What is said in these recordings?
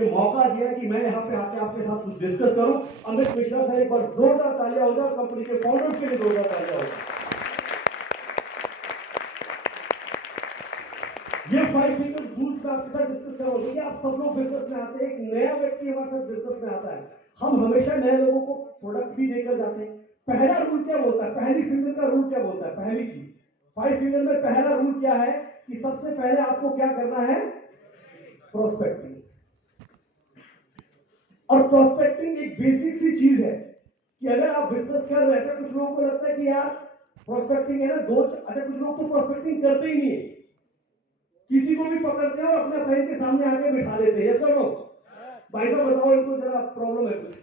कि मौका दिया कि मैं यहाँ पे आके आपके साथ कुछ डिस्कस करूं। अमित मिश्रा सर, एक बार जोरदार तालियां हो जाए, कंपनी के फाउंडर्स के लिए जोरदार तालियां हो जाए। ये 5 फिंगर रूल्स में आपके साथ डिस्कस करो। देखिए, आप सब लोग बिजनेस में आते हैं, एक नया व्यक्ति हमारे साथ बिजनेस में आता है, हम हमेशा नए लोगों को प्रोडक्ट भी देकर जाते हैं। पहला रूल क्या बोलता है, पहली फिंगर का रूल क्या बोलता है, पहली चीज 5 फिंगर में पहला रूल क्या है कि सबसे पहले आपको क्या करना है, प्रोस्पेक्टिंग। और प्रोस्पेक्टिंग एक बेसिक सी चीज है कि अगर आप बिजनेस कर रहे हैं, ऐसा कुछ लोगों को लगता है कि यार प्रोस्पेक्टिंग है ना अच्छा, कुछ लोग तो प्रोस्पेक्टिंग करते ही नहीं है, किसी को भी पकड़ते हैं और अपने बहन के सामने आके बिठा लेते हैं। यस और नो? भाई साहब बताओ, इनको जरा प्रॉब्लम है कुछ,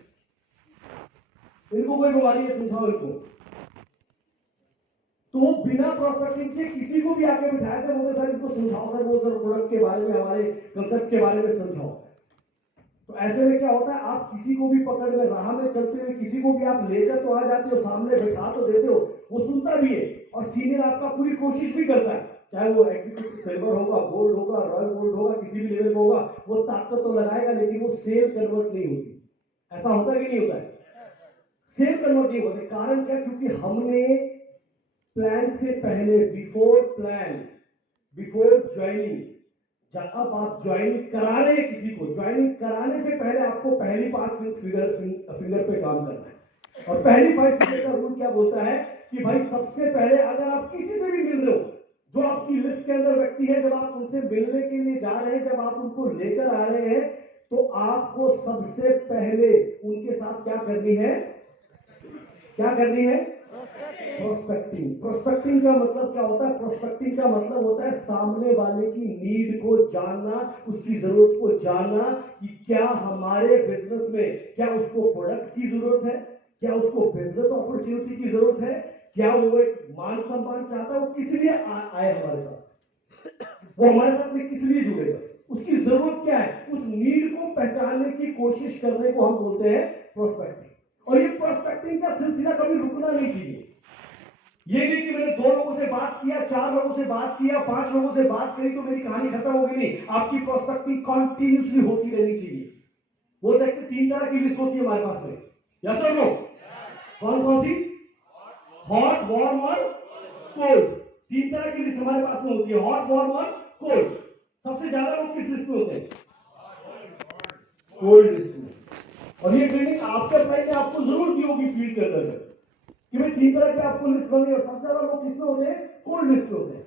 इनको कोई बीमारी है, समझाओ इनको। तो वो बिना प्रोस्पेक्टिंग के किसी को भी आके बिठाए थे, बोलते सर इनको समझाओ, सर वो सर प्रोडक्ट के बारे में, हमारे कंसेप्ट के बारे में समझाओ। तो ऐसे में क्या होता है, आप किसी को भी पकड़ में, राह में चलते हुए किसी को भी आप लेकर तो आ जाते हो, सामने बैठा तो देते हो, वो सुनता भी है और सीनियर आपका पूरी कोशिश भी करता है, चाहे वो एग्जीक्यूटिव सिल्वर होगा, गोल्ड होगा, रॉयल गोल्ड होगा, किसी भी लेवल पे होगा, वो ताकत तो लगाएगा, लेकिन वो सेल कन्वर्ट नहीं होती। ऐसा होता है कि नहीं होता है? सेल कन्वर्ट नहीं होते। कारण क्या? क्योंकि हमने प्लान से पहले, बिफोर प्लान, बिफोर ज्वाइनिंग, जब आप ज्वाइन करा रहे हैं किसी को, ज्वाइनिंग कराने से पहले आपको पहली 5 फिंगर पे काम करना है। और पहली 5 फिंगर का रूल क्या बोलता है कि भाई सबसे पहले अगर आप किसी से भी मिल रहे हो, जो आपकी लिस्ट के अंदर व्यक्ति है, जब आप उनसे मिलने के लिए जा रहे हैं, जब आप उनको लेकर आ रहे हैं, तो आपको सबसे पहले उनके साथ क्या करनी है, क्या करनी है, प्रोस्पेक्टिंग। प्रोस्पेक्टिंग का मतलब क्या होता है? प्रोस्पेक्टिंग का मतलब होता है सामने वाले की नीड को जानना, उसकी जरूरत को जानना कि क्या हमारे बिजनेस में, क्या उसको प्रोडक्ट की जरूरत है, क्या उसको बिजनेस अपॉर्चुनिटी की जरूरत है, क्या वो एक मान सम्मान चाहता है, वो किस लिए आए हमारे साथ, वो हमारे साथ में किस लिए जुड़ेगा, उसकी जरूरत क्या है, उस नीड को पहचानने की कोशिश करने को हम बोलते हैं प्रोस्पेक्टिंग। और ये प्रोस्पेक्टिंग का सिलसिला कभी रुकना नहीं चाहिए। ये नहीं कि मैंने 2 लोगों से बात किया, 4 लोगों से बात किया, 5 लोगों से बात करी तो मेरी कहानी खत्म होगी, नहीं। आपकी प्रोस्पेक्टिंग कंटिन्यूअसली होती रहनी चाहिए। वो देखते 3 तरह की लिस्ट होती है हमारे पास में, यस और नो? कौन कौन सी? हॉट, वार्म और कोल्ड। 3 तरह की लिस्ट हमारे पास में होती है, हॉट, वार्म और कोल्ड। सबसे ज्यादा लोग किस लिस्ट में होते हैं? कोल्ड लिस्ट में। और ये ट्रेनिंग आफ्टर फ्लाइट में आपको जरूर दी होगी फील्ड के अंदर कि भाई 3 तरह की आपको लिस्ट बनी, और सबसे ज्यादा लोग किसमें होते हैं? कोल्ड लिस्ट में होते हैं।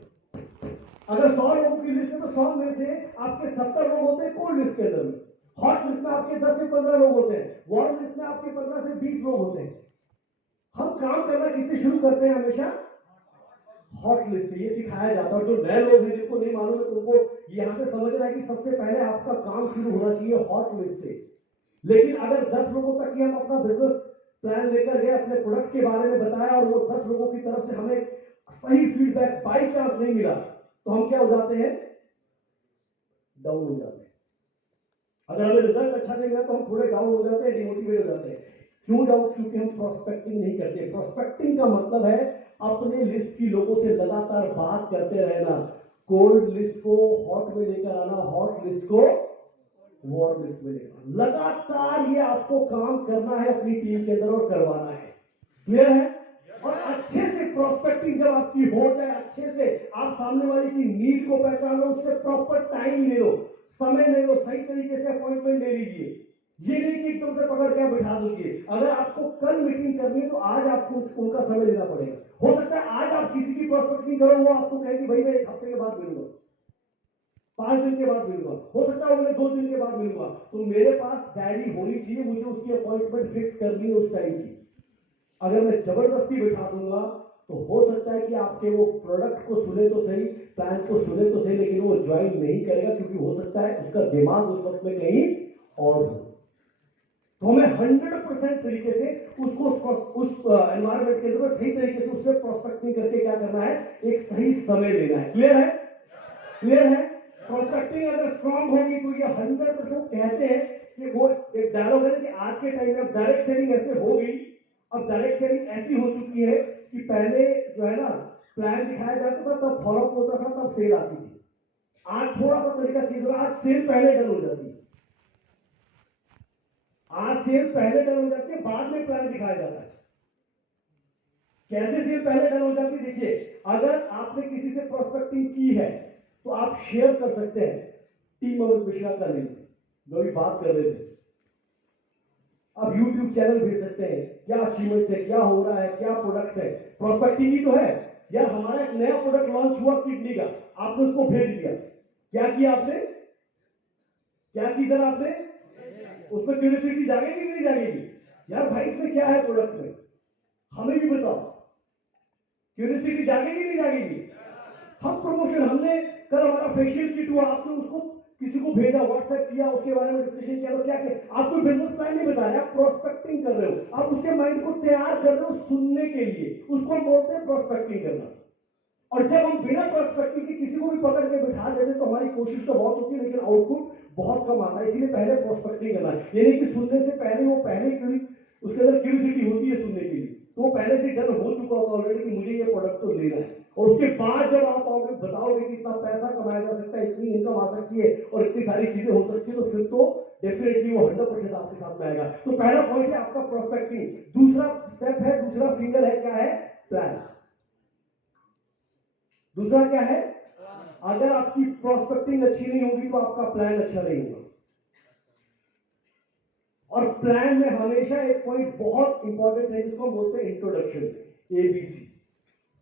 अगर 100 लोगों की लिस्ट है तो 100 में से आपके 70 लोग होते हैं कोल्ड लिस्ट के अंदर में। हॉट लिस्ट में आपके 10 से 15 लोग होते हैं, वार्म लिस्ट में आपके 15 से 20 लोग होते हैं। हम काम करना किससे शुरू करते हैं? हमेशा हॉट लिस्ट से। ये सिखाया जाता है। जो नए लोग हैं जिनको नहीं मालूम है, तो उनको यहां से समझना है कि सबसे पहले आपका काम शुरू होना चाहिए हॉट लिस्ट से। लेकिन अगर 10 लोगों तक ही हम अपना बिजनेस प्लान लेकर गए, अपने प्रोडक्ट के बारे में बताया, और वो 10 लोगों की तरफ से हमें सही फीडबैक बाई चांस नहीं मिला, तो हम क्या हो जाते हैं? डाउन हो जाते हैं। अगर हमें रिजल्ट अच्छा नहीं मिला तो हम थोड़े डाउन हो जाते हैं, डिमोटिवेट हो जाते हैं। क्यों डाउन? क्योंकि हम प्रोस्पेक्टिंग नहीं करते। प्रोस्पेक्टिंग का मतलब है अपने लिस्ट की लोगों से लगातार बात करते रहना, कोल्ड लिस्ट को हॉट में लेकर आना, हॉट लिस्ट को वार्म लिस्ट में लेकर, लगातार ये आपको काम करना है अपनी टीम के अंदर और करवाना है। क्लियर है? और अच्छे से प्रोस्पेक्टिंग जब आपकी हो जाए, अच्छे से आप सामने वाले की नीड को पहचान लो, उससे प्रॉपर टाइम ले लो, समय ले लो, सही तरीके से अपॉइंटमेंट ले लीजिए। ये नहीं कि एकदम से पकड़ के आप बिठा दीजिए। अगर आपको कल मीटिंग करनी है तो आज आपको उनका समय लेना पड़ेगा। हो सकता है आज आप किसी की प्रोस्पेक्टिंग करो, वो आपको कहेगी भाई मैं 1 हफ्ते के बाद मिलूंगा, 5 दिन के बाद मिलूंगा, हो सकता है मैं 2 दिन के बाद मिलूंगा। तो मेरे पास डायरी होनी चाहिए, मुझे उसकी अपॉइंटमेंट फिक्स करनी है उस टाइम की। अगर मैं जबरदस्ती बिठा दूंगा तो हो सकता है कि आपके वो प्रोडक्ट को सुने तो सही, प्लान को सुने तो सही, लेकिन वो ज्वाइन नहीं करेगा, क्योंकि हो सकता है उसका दिमाग उस वक्त में कहीं और हो। तो हमें 100% तरीके से उसको उस एनवायरमेंट के अंदर सही तरीके से उससे प्रोस्पेक्टिंग करके क्या करना है? एक सही समय लेना है। क्लियर है? क्लियर है? प्रोस्पेक्टिंग अगर स्ट्रांग होगी तो ये 100% कहते हैं कि वो एक डायलॉग है कि आज के टाइम में डायरेक्ट सेलिंग ऐसे होगी, अब डायरेक्ट सेलिंग ऐसी हो चुकी है कि पहले जो है ना प्लान दिखाया जाता था, तब फॉलोअप होता था, तब सेल आती थी। आज थोड़ा सा तरीका चेंज हुआ, आज सेल पहले डन हो जाती है। सेल पहले डन हो जाती है, बाद में प्लान दिखाया जाता है। कैसे सेल पहले डन हो जाती है? देखिए, अगर आपने किसी से प्रोस्पेक्टिंग की है तो आप शेयर कर सकते हैं टीम अमित मिश्रा का लिंक, जो अभी बात कर रहे थे। आप YouTube चैनल भेज सकते हैं, क्या अचीवमेंट्स है, क्या हो रहा है, क्या प्रोडक्ट्स है, प्रोस्पेक्टिंग ही तो है यार। हमारा एक नया प्रोडक्ट लॉन्च हुआ किडनी का, आपने उसको भेज दिया, क्या किया आपने? क्या की सर आपने? उस पर क्यूरियोसिटी जागेगी कि नहीं जागेगी? यार भाई इसमें क्या है प्रोडक्ट में, हमें भी बताओ। क्यूरियोसिटी जागेगी नहीं जागेगी? हम प्रमोशन, हमने कल हमारा फेशियल किट हुआ, आपने उसको किसी को भेजा, व्हाट्सएप किया, उसके बारे में डिस्कशन किया, तो क्या किया? आप कोई बिजनेस प्लान नहीं बता रहे, आप प्रोस्पेक्टिंग कर रहे हो, आप उसके माइंड को तैयार कर रहे हो सुनने के लिए, उसको बोलते हैं प्रोस्पेक्टिंग करना। और जब हम बिना प्रोस्पेक्टिंग के किसी को भी पकड़ के बिठा देते तो हमारी कोशिश तो बहुत होती है लेकिन आउटपुट बहुत कम आता है। इसीलिए पहले प्रोस्पेक्टिंग करना है, यानी कि सुनने से पहले वो पहले उसके अंदर क्यूरियोसिटी होती है सुनने के लिए, तो वो पहले से डर हो चुका होता ऑलरेडी कि मुझे ये प्रोडक्ट तो लेना है। और उसके बाद जब आप आओगे बताओगे कि इतना पैसा कमाया जा सकता है, इतनी इनकम आ सकती है और इतनी सारी चीजें हो सकती है, तो फिर तो डेफिनेटली वो 100% आपके साथ में आएगा। तो पहला पॉइंट है आपका प्रोस्पेक्टिंग। दूसरा स्टेप है, दूसरा फिंगर है, क्या है? प्लान। दूसरा क्या है? अगर आपकी प्रोस्पेक्टिंग अच्छी नहीं होगी तो आपका प्लान अच्छा नहीं होगा। और प्लान में हमेशा एक पॉइंट बहुत इंपॉर्टेंट है जिसको हम बोलते हैं इंट्रोडक्शन, ABC।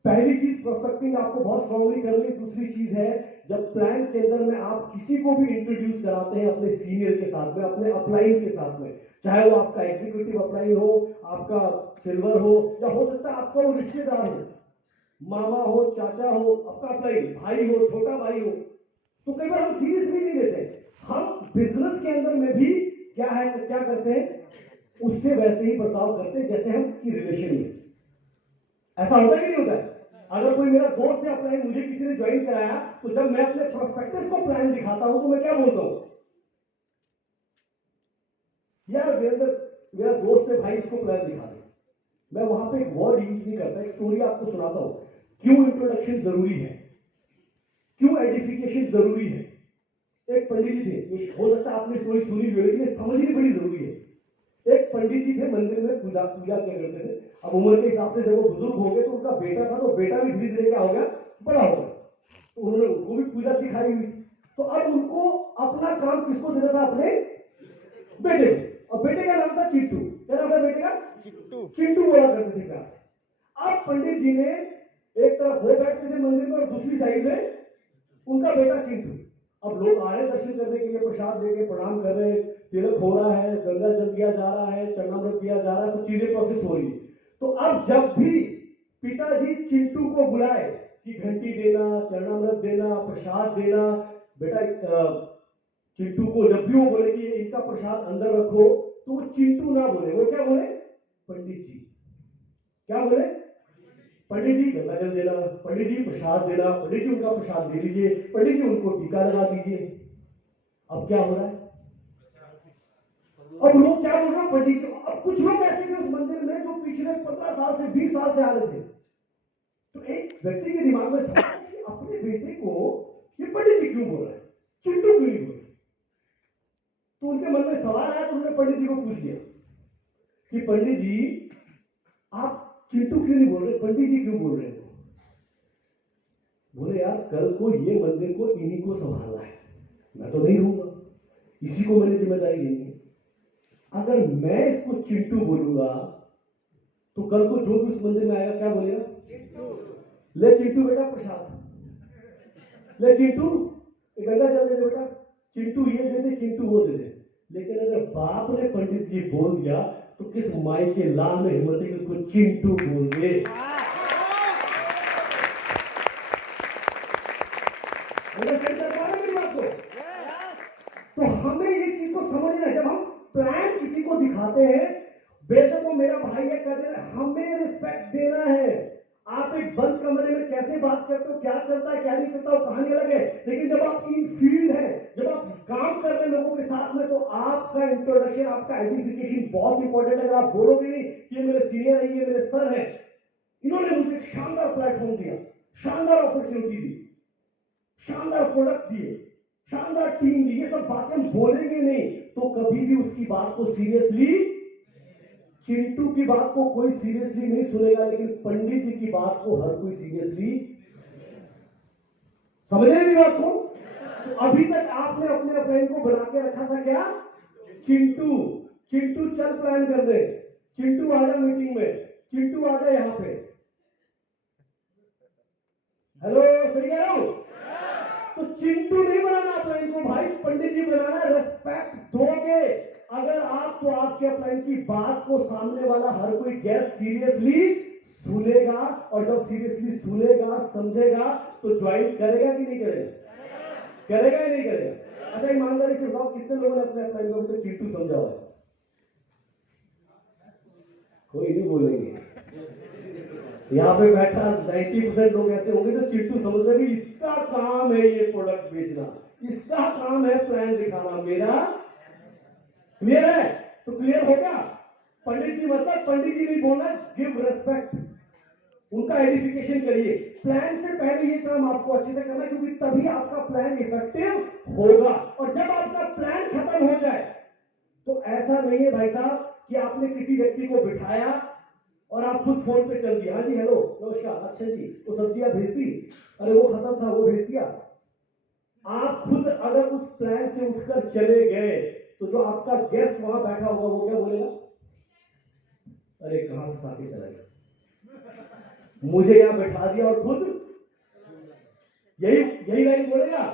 पहली चीज प्रोस्पेक्टिंग आपको बहुत स्ट्रांगली करनी। दूसरी चीज है जब प्लान के अंदर में आप किसी को भी इंट्रोड्यूस कराते हैं अपने सीनियर के साथ में, अपने अपलाइन के साथ में, चाहे वो आपका एग्जीक्यूटिव अपलाइन हो, आपका सिल्वर हो, या हो सकता है आपका वो रिश्तेदार हो, मामा हो, चाचा हो, आपका अपलाइन भाई हो, छोटा भाई हो, तो कई बार हम सीरियसली नहीं लेते। हम बिजनेस के अंदर में भी क्या है, क्या करते हैं, उससे वैसे ही बर्ताव करते हैं जैसे हम की रिलेशन में। ऐसा होता है कि नहीं होता है? अगर कोई मेरा दोस्त है अपलाइन, मुझे किसी ने ज्वाइन कराया, तो जब मैं अपने प्रोस्पेक्टस को प्लान दिखाता हूं तो मैं क्या बोलता हूं? यार मेरा दोस्त है भाई, इसको प्लान दिखा दे। मैं वहां पे एक वर्ड यूज नहीं करता, एक स्टोरी आपको सुनाता हूं क्यों इंट्रोडक्शन जरूरी है, क्यों एडिफिकेशन जरूरी है। एक पंडित जी थे, हो सकता है आपने स्टोरी सुनी भी हो लेकिन समझनी बड़ी जरूरी है। एक पंडित जी थे, मंदिर में पूजा किया करते थे। अब उम्र के हिसाब से जब वो बुजुर्ग हो गए तो उनका बेटा था, तो बेटा भी धीरे धीरे क्या हो गया, बड़ा हो गया, तो उन्होंने उनको भी पूजा सिखाई हुई। तो अब उनको अपना काम किसको देना था? अपने बेटे को। और बेटे का नाम था चिट्टू। क्या नाम था बेटे का? चिट्टू। चिट्टू बोला करते थे प्यार से। अब पंडित जी ने एक तरफ वो बैठते थे मंदिर में और दूसरी साइड में उनका बेटा चिंटू। अब लोग आ रहे दर्शन करने के लिए, प्रसाद लेके प्रणाम कर रहे हैं, तिलक हो रहा है, गंगा जल दिया जा रहा है, चरणामृत दिया जा रहा है, सब चीजें प्रोसेस हो रही है। तो अब जब भी पिताजी चिंटू को बुलाए कि घंटी देना, चरणामृत देना, प्रसाद देना, बेटा चिंटू को जब भी वो बोले कि इनका प्रसाद अंदर रखो, तो वो चिंटू ना बोले, वो क्या बोले? पंडित जी। क्या बोले? पंडित जी गंगा जल देना, पंडित जी प्रसाद देना, पंडित जी उनका प्रसाद दे दीजिए, पंडित जी उनको टीका लगा दीजिए। अब क्या हो रहा है? अब लोग क्या बोल रहे हैं? पंडित जी। अब कुछ लोग ऐसे थे उस मंदिर में जो पिछले 15 साल से 20 साल से आ रहे थे। तो एक व्यक्ति के दिमाग में सवाल कि अपने बेटे को ये पंडित जी क्यों बोल रहे हैं, चिंटू क्यों नहीं बोल रहे? तो उनके मन में सवाल आया, तो उन्होंने पंडित जी को पूछ लिया कि पंडित जी आप चिंटू क्यों नहीं बोल रहे, पंडित जी क्यों बोल रहे हैं? बोले यार कल को ये मंदिर को इन्हीं को संभालना है, मैं तो नहीं रहूंगा, इसी को मैंने जिम्मेदारी देनी है। अगर मैं इसको चिंटू बोलूंगा तो कल को जो भी उस मंदिर में आएगा क्या बोलेगा? चिंटू। ले चिंटू बेटा प्रसाद, ले चिंटू गंगा जल दे दे बेटा, चिंटू ये दे दे, चिंटू वो दे दे। लेकिन अगर बाप ने पंडित जी बोल दिया तो किस माई के लाल में हिम्मत है कि उसको चिंटू बोल दे? तो हमें ये चीज को समझना है, जब हम प्लान किसी को दिखाते हैं, बेशक वो मेरा भाई है, कहते हैं हमें रिस्पेक्ट देना है। आप एक बंद कमरे में कैसे बात करते हो, क्या चलता है क्या नहीं चलता, वो कहानी अलग है। लेकिन जब आप इन फील्ड है, जब आप काम कर रहे हैं लोगों के साथ में, तो आपका इंट्रोडक्शन, आपका आइडेंटिफिकेशन बहुत इंपॉर्टेंट है। अगर आप बोलोगे नहीं कि ये मेरे सीनियर है, ये मेरे सर है, इन्होंने मुझे एक शानदार प्लेटफॉर्म दिया, शानदार अपॉर्चुनिटी दी, शानदार प्रोडक्ट दिए, शानदार टीम दी, ये सब बातें हम बोलेंगे नहीं तो कभी भी उसकी बात को सीरियसली चिंटू की बात को कोई सीरियसली नहीं सुनेगा, लेकिन पंडित जी की बात को हर कोई सीरियसली समझ रहे बात को। तो अभी तक आपने अपने फ्रेंड को बना के रखा था क्या, चिंटू। चिंटू चल प्लान कर दे, चिंटू आ जा मीटिंग में, चिंटू आ जा यहां पे। हेलो, सही कह रहा हूं? तो चिंटू नहीं बनाना अपलाइन को भाई, पंडित जी बनाना। रेस्पेक्ट दोगे अगर आप, तो आपके अपलाइन की बात को सामने वाला हर कोई गेस्ट सीरियसली सुनेगा, और जब सीरियसली सुनेगा समझेगा तो ज्वाइन करेगा कि नहीं करेगा? करेगा या नहीं करेगा? अच्छा, ईमानदारी से बताओ, कितने लोगों ने अपने अपलाइन को तो चिंटू समझा हुआ है? कोई नहीं बोलेंगे। यहाँ पे बैठा 90% लोग ऐसे होंगे जो चिंटू समझते हैं इसका काम है ये प्रोडक्ट बेचना, इसका काम है प्लान दिखाना मेरा। क्लियर है? तो क्लियर हो गया? पंडित जी मतलब पंडित जी नहीं बोलना, गिव रेस्पेक्ट, उनका एडिफिकेशन करिए। प्लान से पहले ये काम आपको अच्छे से करना है, क्योंकि तभी आपका प्लान इफेक्टिव होगा। और जब आपका प्लान खत्म हो जाए तो ऐसा नहीं है भाई साहब कि आपने किसी व्यक्ति को बिठाया और आप खुद फोन पे चल दिए, हाँ जी हेलो नमस्कार अच्छा जी वो सब्जियां भेज दी, अरे वो खत्म था वो भेज दिया। आप खुद अगर उस प्लान से उठकर चले गए तो जो आपका गेस्ट वहां बैठा होगा वो क्या बोलेगा? अरे कहां फंसा के चला गया, मुझे यहां बैठा दिया और खुद यही लाइन बोलेगा।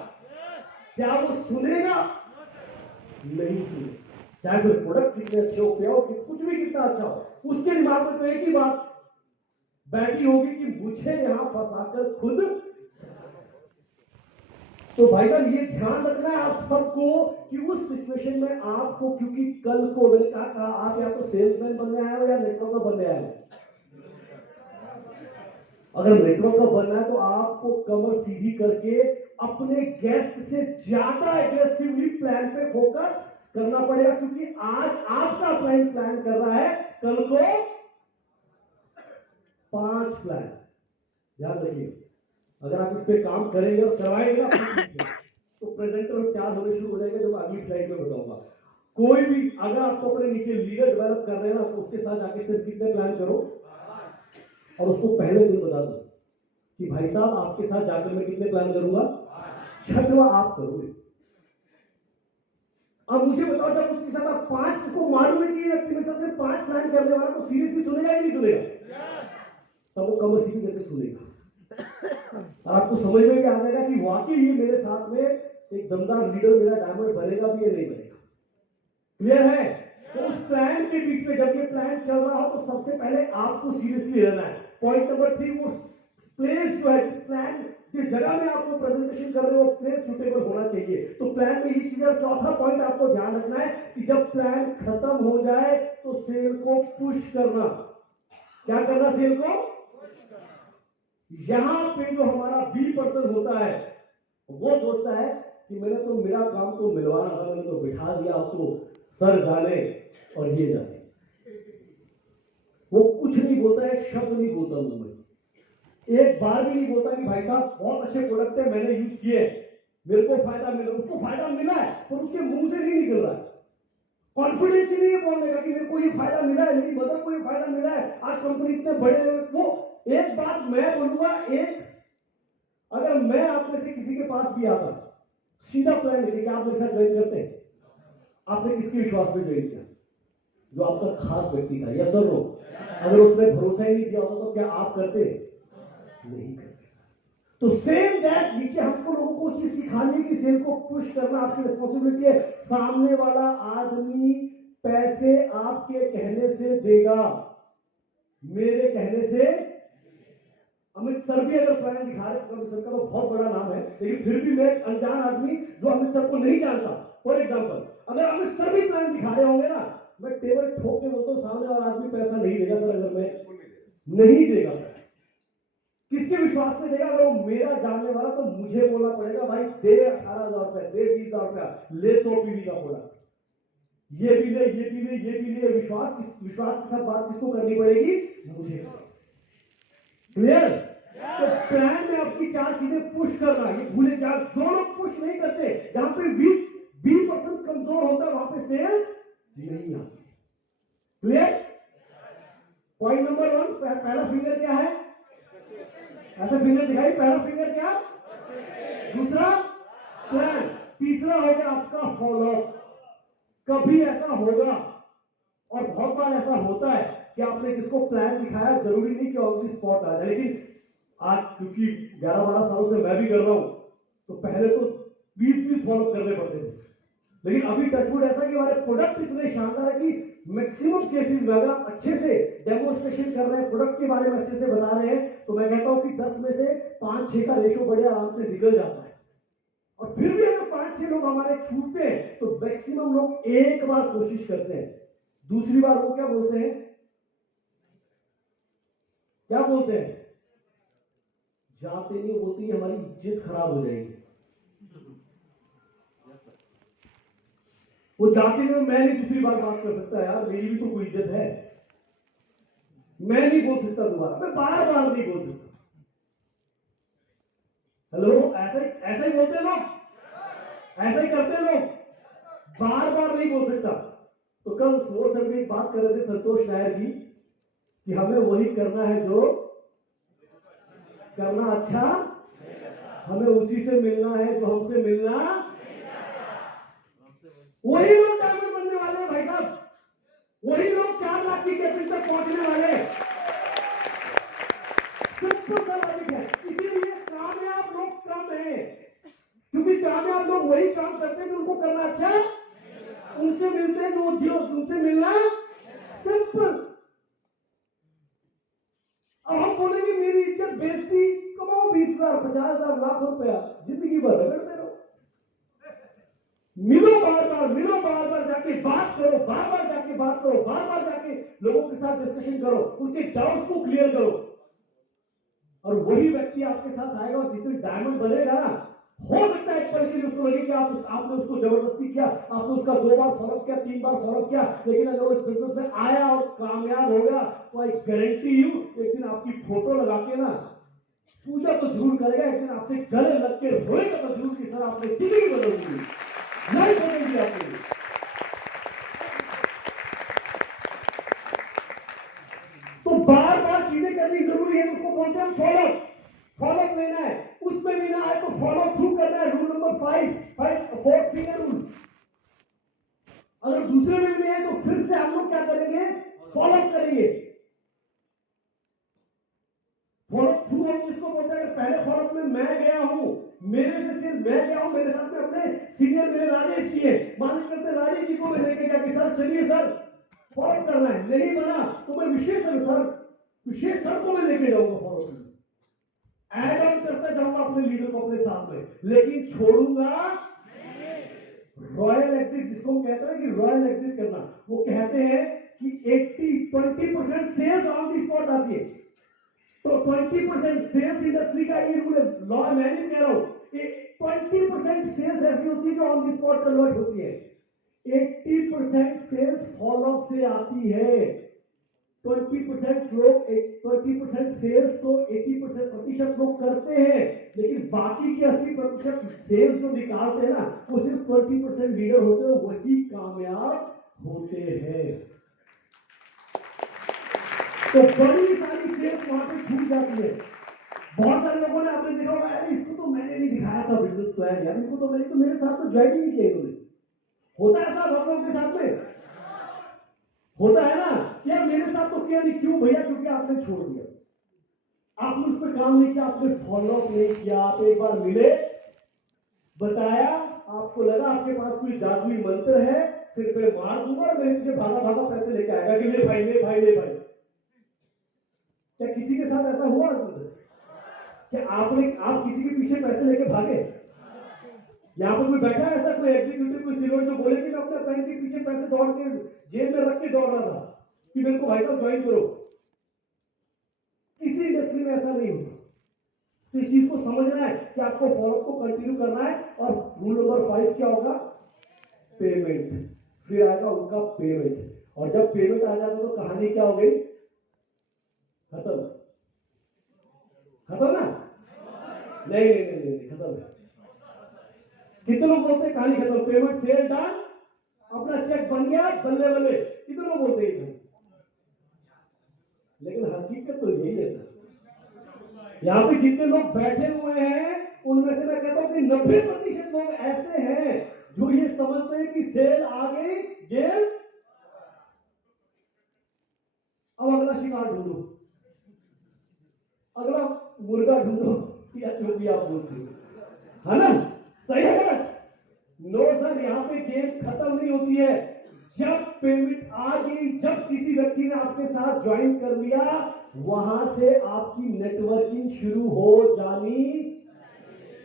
क्या वो सुनेगा? नहीं सुनेगा। चाहे कोई प्रोडक्ट कितने अच्छे हो, क्या हो, कुछ भी कितना अच्छा हो, उसके दिमाग में तो एक ही बात बैठी होगी कि मुझे यहां फंसाकर खुद। तो भाई साहब ये ध्यान रखना है आप सबको कि उस सिचुएशन में आपको, क्योंकि कल को मैंने कहा आप या तो सेल्समैन बनने आए हो या नेटवर्कर बनने आए हो। अगर नेटवर्कर बनना है तो आपको कमर सीधी करके अपने गेस्ट से ज्यादा एग्रेसिवली प्लान पे फोकस करना पड़ेगा, क्योंकि आज आपका प्लान कर रहा है, कल को 5 प्लान। ध्यान रखिए, अगर आप इस पे काम करेंगे और करवाएंगे ना तो प्रेजेंटर तैयार होने शुरू हो जाएगा, जो मैं अगली स्लाइड में बताऊंगा। कोई भी अगर आपको अपने नीचे लीडर डेवलप कर रहे हैं ना, तो उसके साथ जाके सिर्फ कितने प्लान करो और उसको पहले दिन बता दो कि भाई साहब आपके साथ जाकर मैं कितने प्लान करूंगा, 6वां आप करोगे। अब मुझे बताओ, जब उसके साथ आप 5 को मालूम है कि व्यक्ति मेरे साथ सिर्फ 5 प्लान करने वाला, तो सीरियसली सुनेगा या नहीं सुनेगा? तब वो कमर सीधी करके सुनेगा और आपको समझ में भी आ जाएगा कि वाकई ये मेरे साथ में एक दमदार लीडर, मेरा डायमंड बनेगा भी या नहीं बनेगा। क्लियर है? तो उस प्लान के बीच में जब ये प्लान चल रहा हो तो सबसे पहले आपको सीरियसली रहना है। पॉइंट नंबर 3, वो प्लेस जो है, प्लान जिस जगह में आपको प्रेजेंटेशन कर रहे हो प्लेस सुटेबल होना चाहिए। तो प्लान में ये चीज है। चौथा पॉइंट आपको ध्यान रखना है कि जब प्लान खत्म हो जाए तो सेल को पुश करना। क्या करना? सेल को। यहां पे जो हमारा बी पर्सन होता है वो सोचता है कि मैंने तो, मेरा काम तो मिलवाना था, मैंने तो बिठा दिया, अब तो सर जाने और ये जाने। वो कुछ नहीं बोलता, एक शब्द नहीं बोलता मुंह में, एक बार भी नहीं बोलता कि भाई साहब बहुत अच्छे प्रोडक्ट है, मैंने यूज किए, मेरे को फायदा मिला। उसको फायदा मिला है पर उसके मुंह से नहीं निकल रहा है। कॉन्फिडेंस ही नहीं है बोलने का कि मेरे को ये फायदा मिला है, मेरी मदर को ये फायदा मिला है, आज कंपनी इतने बड़े। वो एक बात मैं बोलूंगा, अगर मैं आप में से किसी के पास भी आता, सीधा प्लान लेके आप मेरे साथ ज्वाइन करते हैं, आपने किसके विश्वास में ज्वाइन किया? जो आपका खास व्यक्ति था, यस और नो? अगर उसने भरोसा ही नहीं दिया होता तो क्या आप करते? नहीं करते। तो सेम दैट, नीचे हमको लोगों को चीज सिखानी है कि सेल को पुश करना आपकी रिस्पॉन्सिबिलिटी है। सामने वाला आदमी पैसे आपके कहने से देगा, मेरे कहने से। अमित सर भी अगर प्लान दिखा रहे, अमित सर का तो बहुत बड़ा नाम है, लेकिन फिर भी मैं अनजान आदमी जो अमित सर को नहीं जानता, फॉर एग्जाम्पल अगर अमित सर भी प्लान दिखा रहे होंगे ना, मैं टेबल ठोक के बोलता हूं सामने वाला आदमी पैसा नहीं देगा सर, अगर मैं नहीं देगा। किसके विश्वास में देगा? अगर वो मेरा जानने वाला तो मुझे बोलना पड़ेगा भाई दे 18,000 रुपए, दे 20,000 रुपया, ले 100 पीवी का प्रोडक्ट, ये भी ले, ये भी ले, ये भी ले। विश्वास के साथ बात किसको करनी पड़ेगी? मुझे। क्लियर? तो प्लान में आपकी 4 चीजें पुश करना, ये भूले जा। जो लोग पुश नहीं करते, जहां पे बी पर्सन कमजोर होता है, वहां पे सेल्स नहीं आती। क्लियर? पॉइंट नंबर 1, पहला फिंगर क्या है? ऐसा फिंगर दिखाई, पहला फिंगर क्या? दूसरा प्लान, तीसरा हो गया आपका फॉलोअप। कभी ऐसा होगा और बहुत बार ऐसा होता है कि आपने जिसको प्लान दिखाया जरूरी नहीं कि ऑन द स्पॉट आ जाए, लेकिन आज क्योंकि 11-12 सालों से मैं भी कर रहा हूं तो पहले तो 20-20 फॉलोअप करने पड़ते थे, लेकिन अभी टचवुड ऐसा कि हमारे प्रोडक्ट इतने शानदार है कि मैक्सिमम केसेस में अगर आप अच्छे से डेमोन्स्ट्रेशन कर रहे हैं, प्रोडक्ट के बारे में अच्छे से बता रहे हैं, तो मैं कहता हूं कि 10 में से 5-6 का रेशो बड़े आराम से निकल जाता है। और फिर भी अगर 5-6 लोग हमारे छूटते हैं तो मैक्सिमम लोग एक बार कोशिश करते हैं, दूसरी बार वो क्या बोलते हैं? क्या बोलते हैं? जाते नहीं, बोलते हैं हमारी इज्जत खराब हो जाएगी। वो जाते नहीं, मैं नहीं दूसरी बार बात कर सकता यार, मेरी भी तो कोई इज्जत है, मैं नहीं बोल सकता दोबारा, मैं बार बार नहीं बोल सकता। हेलो, ऐसे ही बोलते हैं लोग, ऐसा ही करते हैं लोग, बार बार नहीं बोल सकता। तो कल वो सर भी बात कर रहे थे संतोष नायर की कि हमें वही करना है जो करना अच्छा, हमें उसी से मिलना है जो हमसे मिलना, वही लोग डायमंड बनने वाले हैं भाई साहब, वही लोग 4 लाख की कैपिटल तक पहुंचने वाले हैं। सिंपल सा लॉजिक है, इसीलिए कामयाब लोग कम है, क्योंकि कामयाब लोग वही काम करते हैं जो उनको करना अच्छा, उनसे मिलते हैं जो उनसे मिलना सिंपल। अब हम बोलेंगे मेरी इज्जत बेइज्जती, कमाओ 20,000, 50,000, लाख रुपया, जिंदगी भर रगड़ते रहो, मिलो बार बार, मिलो बार बार, जाके बात करो, बार बार जाके बात करो, बार बार जाके लोगों के साथ डिस्कशन करो, उनके डाउट्स को क्लियर करो, और वही व्यक्ति आपके साथ आएगा और जिसमें डायमंड बनेगा ना, हो सकता है एक पल के लिए उसको लगे कि आपने उसको जबरदस्ती किया, आपने उसका 2 बार फॉलो किया, 3 बार फॉलो किया, लेकिन अगर वो इस बिजनेस में आया और कामयाब हो गया तो आई गारंटी यू एक दिन आपकी फोटो लगा के ना पूजा तो जरूर करेगा, एक दिन आपसे गले लग के रोएगा तो जरूर कि सर आपने जिंदगी बदल दी, नहीं बदल दी आपने। तो बार बार चीजें करनी जरूरी है, उसको बोलते हैं फॉलो। फॉलो लेना है, उसमें भी ना आए तो फॉलो थ्रू करना है। Rule number 5, 4th finger rule. अगर दूसरे में भी नहीं आए तो फिर से हम लोग क्या करेंगे? फॉलो करेंगे। फॉलो थ्रू हम इसको बोलते हैं, पहले फॉलो में मैं गया हूं, मेरे से सिर्फ मैं गया हूं, मेरे साथ में अपने सीनियर मेरे राजेश जी है, मान करते राजेश जी को मैं लेके गया कि सर चलिए सर फॉलो करना है, नहीं बना तो मैं विशेष सर को मैं लेके जाऊंगा फॉलो करना, ऐड ऑन करता जाऊंगा अपने लीडर को अपने साथ में, लेकिन छोड़ूंगा रॉयल एग्जिट, जिसको हम कहते हैं कि रॉयल एग्जिट करना। वो कहते हैं कि 20% सेल्स ऑन दी स्पॉट आती है, तो 20% सेल्स इंडस्ट्री का ये रूल है, लॉ मैं नहीं कह रहा हूं, 20% सेल्स ऐसी होती है जो ऑन दी स्पॉट कन्वर्ट होती है, 80% सेल्स फॉलोअप से आती है। 20% लोग 20% सेल्स तो 80% लोग करते हैं, लेकिन बाकी के 80% सेल्स जो निकालते हैं ना, वो सिर्फ 20% लीडर होते हैं, वही कामयाब होते हैं। तो बड़ी सारी सेल्स वहां पे छूट जाती है। बहुत सारे लोगों ने आपने देखा होगा, अरे इसको तो मैंने भी दिखाया था बिजनेस प्लान यार, इनको तो मेरे साथ तो ज्वाइन ही नहीं किया इन्होंने। होता है ऐसा बहुत लोगों के साथ में, होता है ना कि यार मेरे साथ तो किया नहीं, क्यों भैया? क्योंकि आपने छोड़ दिया, आपने उस पर काम नहीं किया, आपने फॉलो नहीं किया। आप एक बार मिले, बताया, आपको लगा आपके पास कोई जादुई मंत्र है, सिर पे मार दूंगा और मेरे पीछे भागा भागा पैसे लेके आएगा कि ले भाई ले भाई ले भाई। क्या किसी के साथ ऐसा हुआ? क्या आप किसी के पीछे पैसे लेके भागे? यहाँ पर कोई बैठा है ऐसा, कोई एग्जीक्यूटिव, कोई सिल्वर जो बोले कि मैं अपने फ्रेंड के पीछे पैसे दौड़ के जेब में रख के दौड़ रहा था कि मेरे को भाई साहब ज्वाइन करो? किसी इंडस्ट्री में ऐसा नहीं होता। तो इस चीज को समझना है कि आपको फॉलोअप को कंटिन्यू करना है। और रूल नंबर 5 क्या होगा? पेमेंट। फिर आएगा उनका पेमेंट, और जब पेमेंट आ जाता तो कहानी क्या हो गई? खत्म। खत्म ना? नहीं, खत्म है। कितने लोग बोलते हैं कहानी खत्म, पेमेंट सेल डन, अपना चेक बन गया, बल्ले बल्ले, कितने लोग बोलते हैं? लेकिन हकीकत तो यही है सर। यहाँ पे जितने लोग बैठे हुए हैं उनमें से मैं कहता हूं कि 90% लोग ऐसे हैं जो ये समझते हैं कि सेल आ गई, गेम अब अगला शिकार ढूंढो, अगला मुर्गा ढूंढो, या जो भी आप बोलते हो, है ना? सही है गलत? नो सर, यहाँ पे गेम खत्म नहीं होती है। जब पेमेंट आ गई, जब किसी व्यक्ति ने आपके साथ ज्वाइन कर लिया, वहां से आपकी नेटवर्किंग शुरू हो जानी।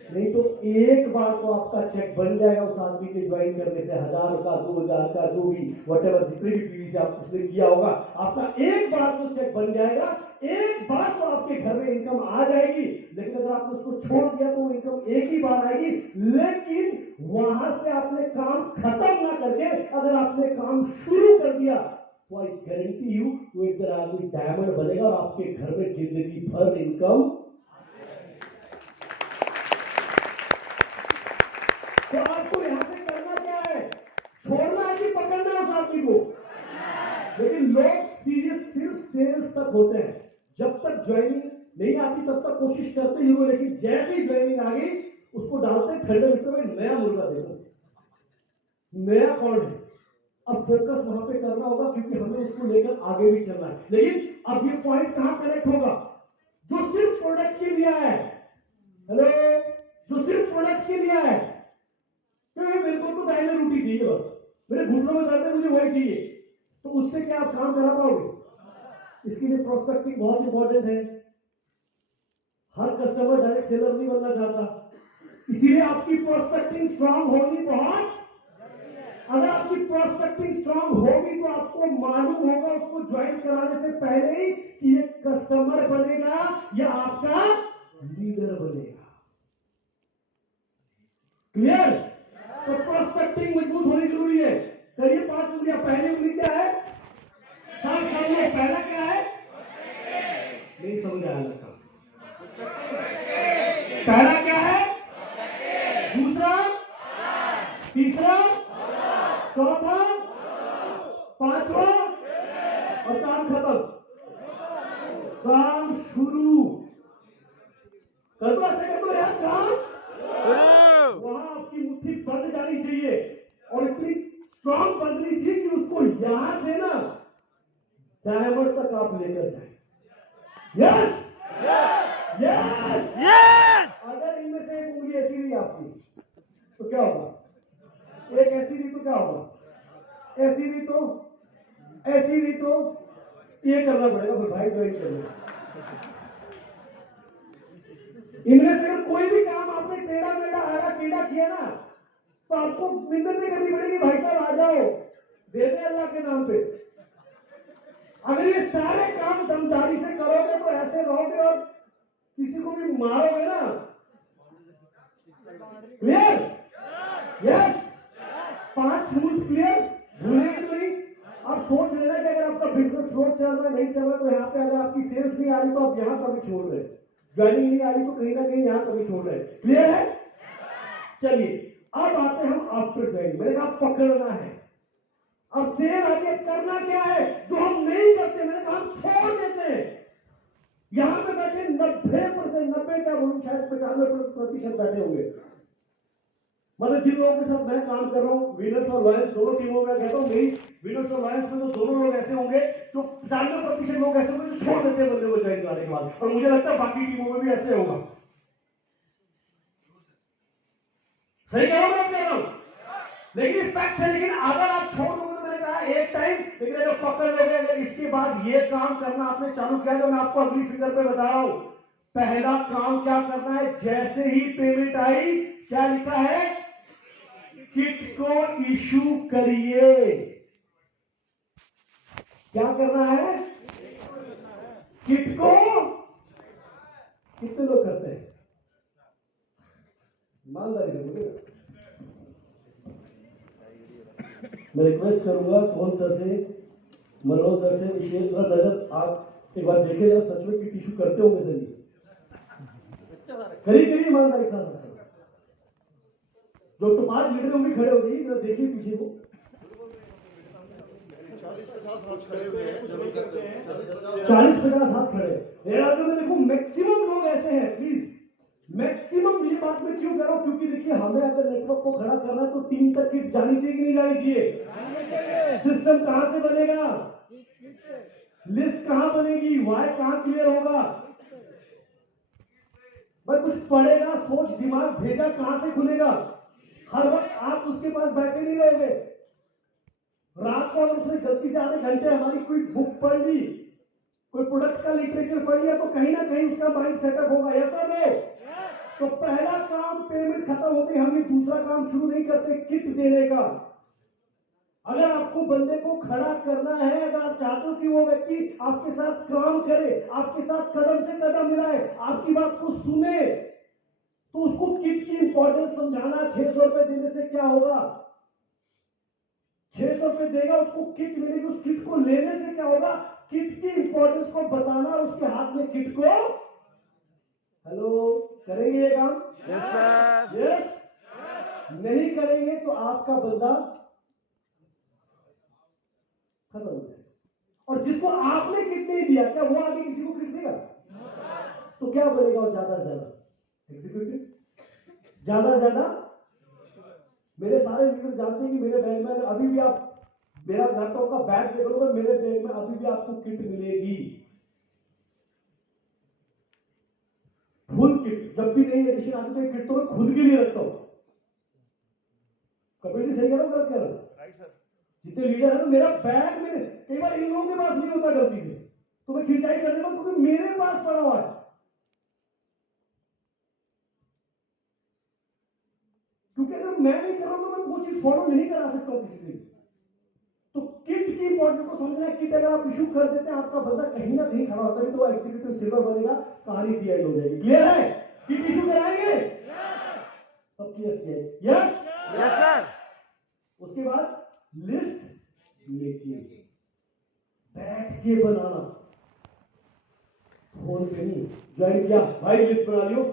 नहीं तो एक बार तो आपका चेक बन जाएगा उस आदमी के ज्वाइन करने से, 1000 का, 2000 का, जो भी व्हाटएवर जितने भी पीवी से आप उसने किया होगा, आपका एक बार तो चेक बन जाएगा, एक बार तो आपके घर में इनकम आ जाएगी। लेकिन अगर आपने उसको छोड़ दिया तो वो इनकम एक ही बार आएगी। लेकिन वहां से आपने काम खत्म ना करके अगर आपने काम शुरू कर दिया तो आई गारंटी यू वो एक तरह आदमी डायमंड बनेगा और आपके घर में जिंदगी भर इनकम। तो आपको यहां से करना क्या है? छोड़ना है कि पकड़ना है उस आदमी को? लेकिन लोग सीरियस सिर्फ सेल्स तक होते हैं। जब तक ज्वाइनिंग नहीं आती तब तक कोशिश करते ही हो, लेकिन जैसे ही ज्वाइनिंग आ गई उसको डालते ठंडे बिस्तर में, नया मुर्गा देखो, नया कौन है। अब फोकस वहां पे करना होगा क्योंकि हमें उसको लेकर आगे भी चलना है। लेकिन अब ये पॉइंट कहां कनेक्ट होगा? जो सिर्फ प्रोडक्ट के लिए है, हेलो, जो सिर्फ प्रोडक्ट के लिए है, मेरे को तो दाहिने रोटी चाहिए, बस मेरे घुटनों में दर्द है, मुझे वही चाहिए, तो उससे क्या आप काम करा पाओगे? इसके लिए प्रोस्पेक्टिंग बहुत इंपॉर्टेंट है। हर कस्टमर डायरेक्ट सेलर नहीं बनना चाहता, इसीलिए आपकी प्रोस्पेक्टिंग स्ट्रांग होनी बहुत। अगर आपकी प्रोस्पेक्टिंग स्ट्रांग होगी तो आपको मालूम होगा उसको ज्वाइन कराने से पहले ही कि ये कस्टमर बनेगा या आपका लीडर बनेगा। क्लियर? तो प्रोस्पेक्टिंग मजबूत होनी जरूरी है। करिए 5 उंगलियां। पहली उंगली क्या है? सामने। पहला क्या है? नहीं समझ आया लगता। पहला क्या है? दूसरा, तीसरा, चौथा, पांचवा और काम खत्म, काम शुरू। कर दो, ऐसे कर दो यार, काम शुरू। वहां आपकी मुट्ठी बंद जानी चाहिए और इतनी स्ट्रांग बंदनी चाहिए कि उसको यहां से ना डायमंड तक आप लेकर जाए। Yes yes yes. अगर इनमें से एक उंगली ऐसी रही आपकी तो क्या होगा? एक ऐसी रही तो क्या होगा? ऐसी रही तो, ऐसी रही तो ये करना पड़ेगा फिर भाई, ज्वाइन करना। इनमें से अगर कोई भी काम आपने टेढ़ा मेढ़ा आड़ा टेढ़ा किया ना तो आपको मिन्नतें करनी पड़ेगी, भाई साहब आ जाओ, दे दे अल्लाह के नाम पे। अगर ये सारे काम दमदारी से करोगे तो ऐसे रहोगे और किसी को भी मारोगे ना। क्लियर? यस। 5 रूल्स क्लियर, भूलेंगे तो नहीं। आप सोच लेना कि अगर आपका बिजनेस स्लो चल रहा है, नहीं चल रहा, तो यहाँ पे अगर आपकी सेल्स नहीं आ रही तो आप यहाँ कभी छोड़ रहे, ज्वाइनिंग नहीं आ रही तो कहीं ना कहीं यहाँ कभी छोड़ रहे। क्लियर है? चलिए अब आते हैं हम आफ्टर ज्वाइनिंग। मैंने कहा पकड़ना है। अब सेल आगे करना क्या है जो हम नहीं करते? मैंने कहा हम छोड़ देते हैं। यहां पे बैठे 90%, 90 क्या बोलूं, शायद 95% बैठे होंगे, मतलब जिन लोगों के साथ मैं काम कर रहा हूं, विनर्स और लॉयंस दोनों टीमों में कहता हूं, मेरी विनर्स और लॉयंस में तो दोनों लोग ऐसे होंगे जो 95% लोग ऐसे होंगे जो छोड़ देते हैं बंदे को ज्वाइन कराने के बाद, और मुझे लगता है बाकी टीमों में भी ऐसे होगा। सही कह रहा हूं, कह रहा हूं, लेकिन फैक्ट है। लेकिन अगर आप छोड़ दोगे तो मैंने कहा एक टाइम, लेकिन अगर पकड़ लोगे, अगर इसके बाद ये काम करना आपने चालू किया तो मैं आपको अगली फिगर पे बता रहा हूं। पहला काम क्या करना है? जैसे ही पेमेंट आई, क्या लिखा है? किट को इशू करिए। क्या करना है? किट को। कितने लोग करते हैं? ईमानदारी से बोलिए। मैं रिक्वेस्ट करूंगा सोहन सर से, मनोज सर से, विशेष रजत, आप एक बार देखें जरा सच में किट इशू करते होंगे सर? करिए ईमानदारी के साथ। जो तो 5 लीडर भी खड़े हो गई, जरा देखिए पीछे को। 40-50 हाथ खड़े। अगर मैं देखूं मैक्सिमम लोग ऐसे हैं, प्लीज मैक्सिमम, ये बात मैं क्यों कर रहा हूं, क्योंकि देखिए हमें अगर नेटवर्क को खड़ा करना है तो टीम तक किट जानी चाहिए कि नहीं जानी चाहिए? सिस्टम कहां से बनेगा, लिस्ट कहां बनेगी, वाई कहां क्लियर होगा, भाई कुछ पड़ेगा, सोच दिमाग भेजा कहां से खुलेगा? हर वक्त आप उसके पास बैठे नहीं रहोगे। रात को अगर उसने गलती से आधे घंटे हमारी कोई बुक पढ़ ली, कोई प्रोडक्ट का लिटरेचर पढ़ लिया, तो कहीं ना कहीं उसका माइंड सेटअप होगा। यस और नो? तो पहला काम पेमेंट खत्म होते ही हम ये दूसरा काम शुरू नहीं करते, किट देने का। अगर आपको बंदे को खड़ा करना है, अगर आप चाहते हो कि वो व्यक्ति आपके साथ काम करे, आपके साथ कदम से कदम मिलाए, आपकी बात को सुने, तो उसको किट की इंपॉर्टेंस समझाना। 600 रुपए देने से क्या होगा? 600 रुपए देगा, उसको किट मिलेगी, उस किट को लेने से क्या होगा? किट की इंपॉर्टेंस को बताना, उसके हाथ में किट को, हेलो, करेंगे ये काम? Yes sir. यस। नहीं करेंगे तो आपका बंदा खत्म हो जाएगा। और जिसको आपने किट नहीं दिया, क्या वो आगे किसी को किट देगा? तो क्या बनेगा वो ज्यादा से ज्यादा? एग्जीक्यूटिव। ज्यादा से ज्यादा मेरे सारे लीडर जानते हैं कि मेरे बैग में अगर अभी भी आप मेरा लैपटॉप का बैग देख लो, मेरे बैग में अभी भी आपको किट मिलेगी, फुल किट। जब भी नई एडिशन आती है तो किट तो मैं खुद के लिए रखता हूं। कपिल जी सही कह रहा हूं, गलत कह रहा हूं? Right sir. जितने लीडर है ना, मेरा बैग में कई बार इन लोगों के पास नहीं होता गलती से, तो मैं खिंचाई कर देता हूं क्योंकि मेरे पास पड़ा हुआ है। क्योंकि अगर मैं नहीं कर रहा हूं तो मैं वो चीज फॉलो नहीं करा सकता हूं किसी से। तो किट की इंपॉर्टेंस को समझना है। किट अगर आप इशू कर देते हैं, आपका बंदा कहीं ना कहीं खड़ा होता है, तो एग्जीक्यूटिव सिल्वर बनेगा, कहानी दी एंड हो जाएगी। क्लियर है? किट इशू कराएंगे? सबकी यस किया? Yes yes sir. उसके बाद लिस्ट मेकिंग, बैठ के बनाना, फोन पे नहीं। ज्वाइन किया भाई, लिस्ट बना लियो,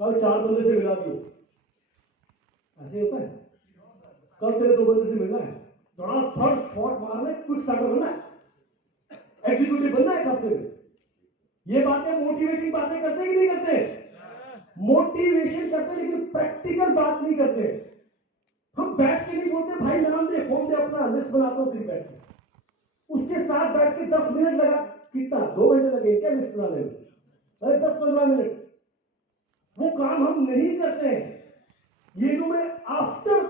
कल 4 बंदे से मिला दियो, ऐसे होता है। कल तेरे 2 बंदे से मिलना है, थोड़ा थर्ड शॉट मारना है, क्विक स्टार्टर बनना है, एग्जीक्यूटिव बनना है हफ्ते में। ये बातें मोटिवेटिंग बातें करते कि नहीं करते? मोटिवेशन करते, लेकिन प्रैक्टिकल बात नहीं करते। हम बैठ के नहीं बोलते भाई नाम दे, फोन दे, अपना लिस्ट बनाता हूं, बैठ के उसके साथ बैठ के 10 मिनट लगा, कितना 2 घंटे लगे क्या लिस्ट बनाने में? अरे 10-15 मिनट। वो काम हम नहीं करते हैं। ये जो मैं आफ्टर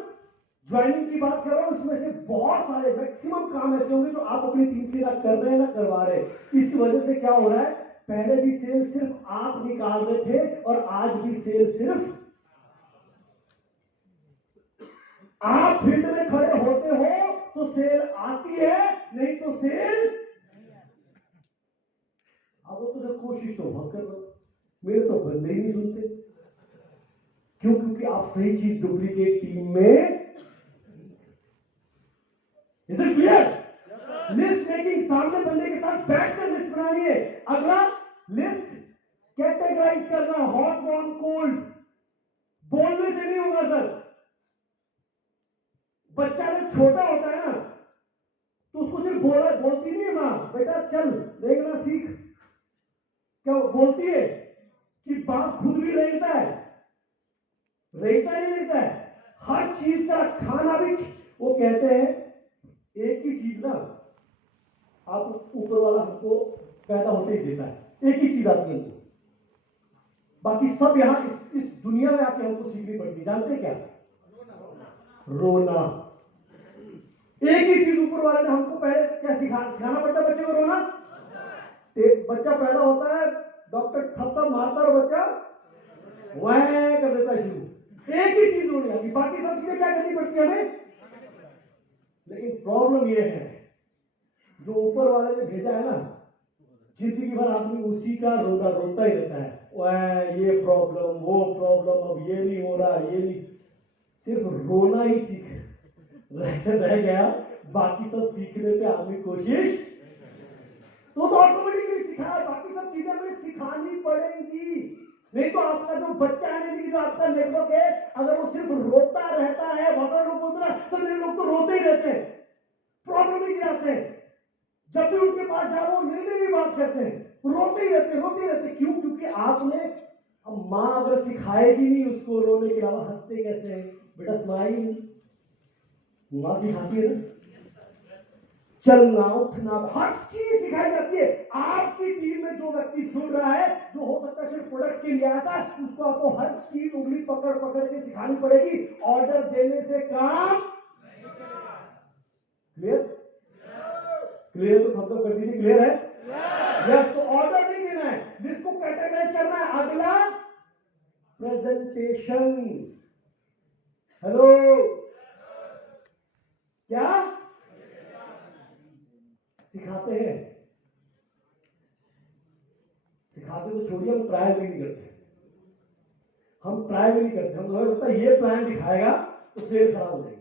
ज्वाइनिंग की बात कर रहा हूं, इसमें से बहुत सारे मैक्सिमम काम ऐसे होंगे जो आप अपनी टीम से ना कर रहे हैं ना करवा रहे हैं। इस वजह से क्या हो रहा है, पहले भी सेल सिर्फ आप निकाल रहे थे और आज भी सेल सिर्फ आप फील्ड में खड़े होते हो तो सेल आती है, नहीं तो सेल। अब तो सर कोशिश तो बहुत कर रहे, मेरे तो बंदे ही नहीं सुनते। क्यों? क्योंकि आप सही चीज डुप्लीकेट टीम में। Is it clear? List making, सामने बंदे के साथ बैठकर लिस्ट बनानी है। अगला, लिस्ट कैटेगराइज करना, हॉट वार्म कोल्ड। बोलने से नहीं होगा सर। बच्चा जब छोटा होता है ना, तो उसको सिर्फ बोलती नहीं है मां, बेटा चल रेंगना सीख। क्या बोलती है कि बाप खुद भी रेंगता है? रेंगता नहीं रेंगता है? हर चीज का खाना भी, वो कहते हैं एक ही चीज ना, आप ऊपर वाला हमको पैदा होते ही देता है, एक ही चीज आती है हमको, बाकी सब यहां इस दुनिया में आके हमको सीखनी पड़ती है। जानते हैं क्या? रोना। एक ही चीज ऊपर वाले ने हमको पहले क्या सिखाना पड़ता है बच्चे को? रोना। बच्चा पैदा होता है, डॉक्टर थप्पड़ मारता और बच्चा वह कर देता है शुरू। एक ही चीज रोनी आती, बाकी सब चीजें क्या करनी पड़ती है हमें। लेकिन प्रॉब्लम यह है, जो ऊपर वाले ने भेजा है ना, जिंदगी भर आदमी उसी का रोता ही रहता है। वह ये प्रॉब्लम, वो प्रॉब्लम, अब ये नहीं हो रहा, ये नहीं। सिर्फ रोना ही सीख रह गया, बाकी सब सीखने पे आदमी कोशिश, तो ऑटोमेटिकली सिखाया। बाकी सब चीजें हमें सिखानी पड़ेंगी। नहीं तो आपका जो बच्चा है, नहीं जो आपका नेटवर्क है, अगर वो सिर्फ रोता रहता है, बहुत सारे लोग बोलते हैं सर मेरे लोग तो रोते ही रहते हैं, प्रॉब्लम ही गिराते हैं। जहां वो नेगेटिव बात करते हैं, रोते ही रहते। क्यों? क्योंकि आपने, अब माँ अगर सिखाएगी नहीं उसको रोने के अलावा हंसते कैसे हैं, बेटा स्माइल, माँ सिखाती है ना, चलना उठना हर चीज सिखाई जाती है। आपकी टीम में जो व्यक्ति सुन रहा है, जो हो सकता है सिर्फ प्रोडक्ट के लिए आया था, उसको आपको हर चीज उंगली पकड़ पकड़ के सिखानी पड़ेगी। ऑर्डर देने से काम क्लियर? क्लियर तो थम्स अप कर दीजिए, क्लियर है? यस। तो ऑर्डर नहीं देना है, जिसको कैटेगराइज करना है। अगला प्रेजेंटेशन। हेलो, क्या सिखाते हैं? सिखाते तो छोड़िए, हम ट्रायल भी नहीं करते। हम हमें लगता है ये प्लान दिखाएगा तो सेल खराब हो जाएगी।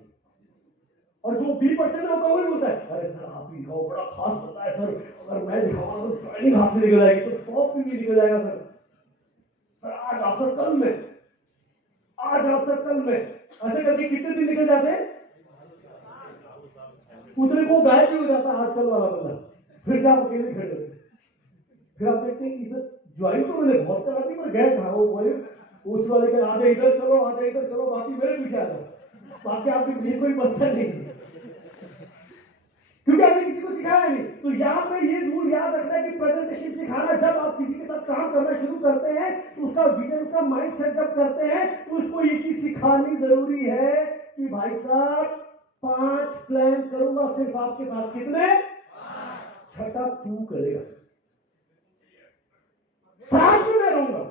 और जो 20% होता है वो बोलता है, अरे सर आप ही दिखाओ, बड़ा खास होता है सर, अगर मैं दिखाऊंगा तो ज्वाइनिंग हाथ से निकल जाएगी सर, 100 भी निकल जाएगा सर आज आप सर कल में, आज आप सर कल में। ऐसे करके कितने दिन निकल जाते हैं, उतने को गायब भी हो जाता है आजकल वाला बंदा। फिर से आप अकेले खड़े होते, फिर आप देखते हैं इधर ज्वाइन तो मैंने बहुत करा थी, पर गए कहा, वो बोले उस वाले के आधे इधर चलो, आधे इधर चलो, बाकी मेरे पीछे आ जाओ, बाकी आपके पीछे कोई बस्ता नहीं, क्योंकि आपने किसी को सिखाया नहीं। तो यहाँ पे ये रूल याद रखना है कि प्रेजेंटेशन सिखाना, जब आप किसी के साथ काम करना शुरू करते हैं तो उसका विजन, उसका माइंडसेट जब करते हैं तो उसको ये चीज सिखानी जरूरी है कि भाई साहब 5 प्लान करूंगा सिर्फ आपके साथ, कितने? 6 तू करेगा, साथ में मैं रहूंगा,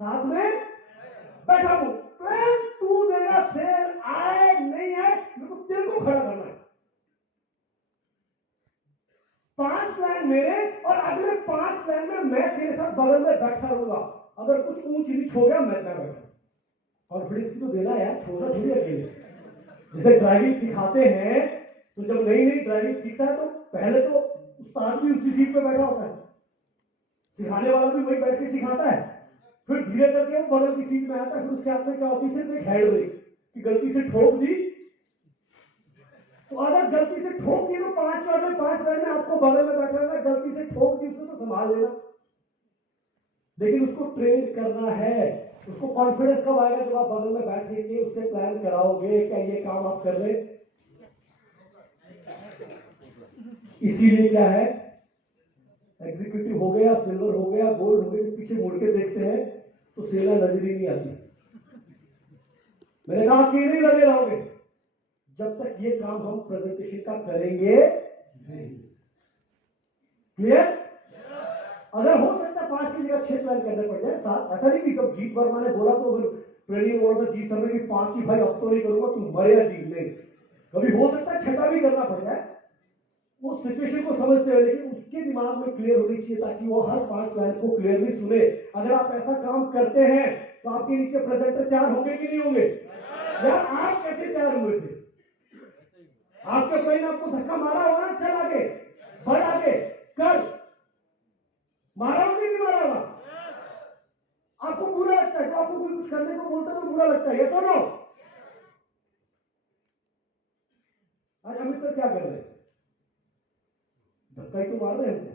साथ में बैठा हूं, प्लान तू देगा, सेल आए नहीं है मेरे को तेरे को खड़ा करना है। 5 प्लान मेरे, और अगले 5 प्लान में मैं तेरे साथ बगल में बैठा रहूंगा। अगर कुछ ऊंच नीच हो गया मैं बैठा, कॉन्फिडेंस भी तो देना है यार, छोड़ना थोड़ी अकेले। जैसे ड्राइविंग सिखाते हैं तो जब नई नई ड्राइविंग सीखता है तो पहले तो उस्ताद भी उसी सीट पे बैठा होता है, सिखाने वाला भी वही बैठ के सिखाता है, फिर धीरे करके वो बगल की सीट में आता है, फिर उसके हाथ में क्या होती है, सिर्फ एक हैंड ब्रेक, कि गलती से ठोक दी तो, अगर गलती से ठोक दी तो 5 प्लान में आपको बगल में बैठा रहना, गलती से ठोक दी उसको तो संभाल लेना, लेकिन उसको ट्रेन करना है। उसको कॉन्फिडेंस कब आएगा, जब आप बगल में बैठ के उससे प्लान कराओगे, क्या ये काम आप कर रहे। इसीलिए क्या है, एग्जीक्यूटिव हो गया, सिल्वर हो गया, गोल्ड हो गया, पीछे मुड़ के देखते हैं तो सेना नजर ही नहीं आती। मैंने कहा अकेले ही लगे रहोगे जब तक ये काम हम प्रेजेंटेशन का करेंगे नहीं। क्लियर? अगर हो सकता है 5 की जगह 6 प्लान करने पड़ जाए साथ, ऐसा नहीं कि जब जीत वर्मा ने बोला तो ट्रेनिंग बोला था जीत सर ने कि 5 ही भाई अब तो नहीं करूंगा, तुम मरे या जीत, नहीं, कभी हो सकता है 6 भी करना पड़ जाए, वो सिचुएशन को समझते हुए, लेकिन उसके दिमाग में क्लियर होनी चाहिए ताकि वो हर 5 प्लान को क्लियरली सुने। अगर आप ऐसा काम करते हैं तो आपके नीचे प्रेजेंटर तैयार होंगे कि नहीं होंगे? यार आप कैसे तैयार हुए थे? आपके भाई ने आपको धक्का मारा होगा ना, चल आगे बढ़, आगे कर, मारा होगा नहीं मारा होगा? आपको बुरा लगता है, तो आपको कोई कुछ करने को बोलता है तो बुरा लगता है, ये सुनो। आज अमित सर क्या कर रहे हैं, धक्का ही तो मार रहे हैं हमको।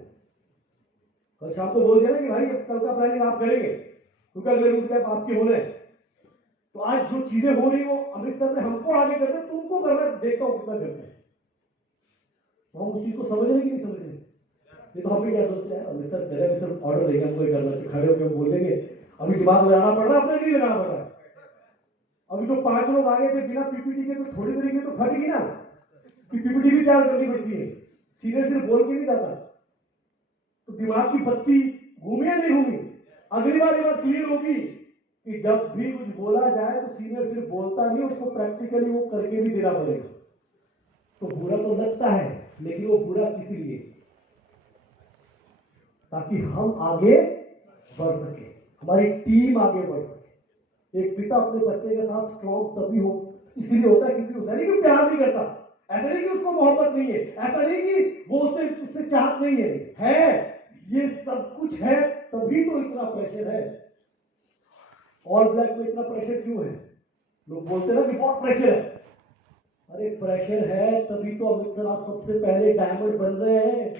कल शाम को बोल देना कि भाई अब कल का प्लानिंग आप करेंगे, क्योंकि अगले रूट कैप आपके होने। तो आज जो चीजें हो रही वो अमित सर ने हमको आगे करते, तुमको करना, देखता हूं कितना करते हैं। तो हम उस चीज को समझ रहे कि नहीं समझ रहे? ये तो हम भी क्या सोचते हैं, अमित सर करे, अमित सर ऑर्डर देंगे हमको करना, तो खड़े होकर बोल देंगे, अभी दिमाग लगाना पड़ रहा है, अपने नहीं लगाना पड़ रहा है। अभी जो 5 लोग आगे थे बिना पीपीटी के, तो थोड़ी देर के तो फट गई ना, कि पीपीटी भी तैयार करनी पड़ती है, सीधे सिर्फ बोल के नहीं जाता। तो दिमाग की बत्ती घूमी या नहीं घूमी? अगली बार ये बात क्लियर होगी कि जब भी कुछ बोला जाए तो सीनियर सिर्फ बोलता नहीं, उसको प्रैक्टिकली वो करके भी देना पड़ेगा। तो बुरा तो लगता है, लेकिन वो बुरा किस लिए? ताकि हम आगे बढ़ सके, हमारी टीम आगे बढ़ सके। एक पिता अपने बच्चे के साथ स्ट्रॉन्ग तभी हो, इसीलिए होता है क्योंकि ऐसा नहीं कि प्यार नहीं करता, ऐसा नहीं कि उसको मोहब्बत नहीं है, ऐसा नहीं कि वो उससे चाहत नहीं है, ये सब कुछ है, तभी तो इतना प्रेशर है। ऑल ब्लैक में इतना प्रेशर क्यों है? लोग बोलते हैं ना कि बहुत प्रेशर है, अरे प्रेशर है तभी तो अमित सर आज सबसे पहले डायमंड बन रहे हैं।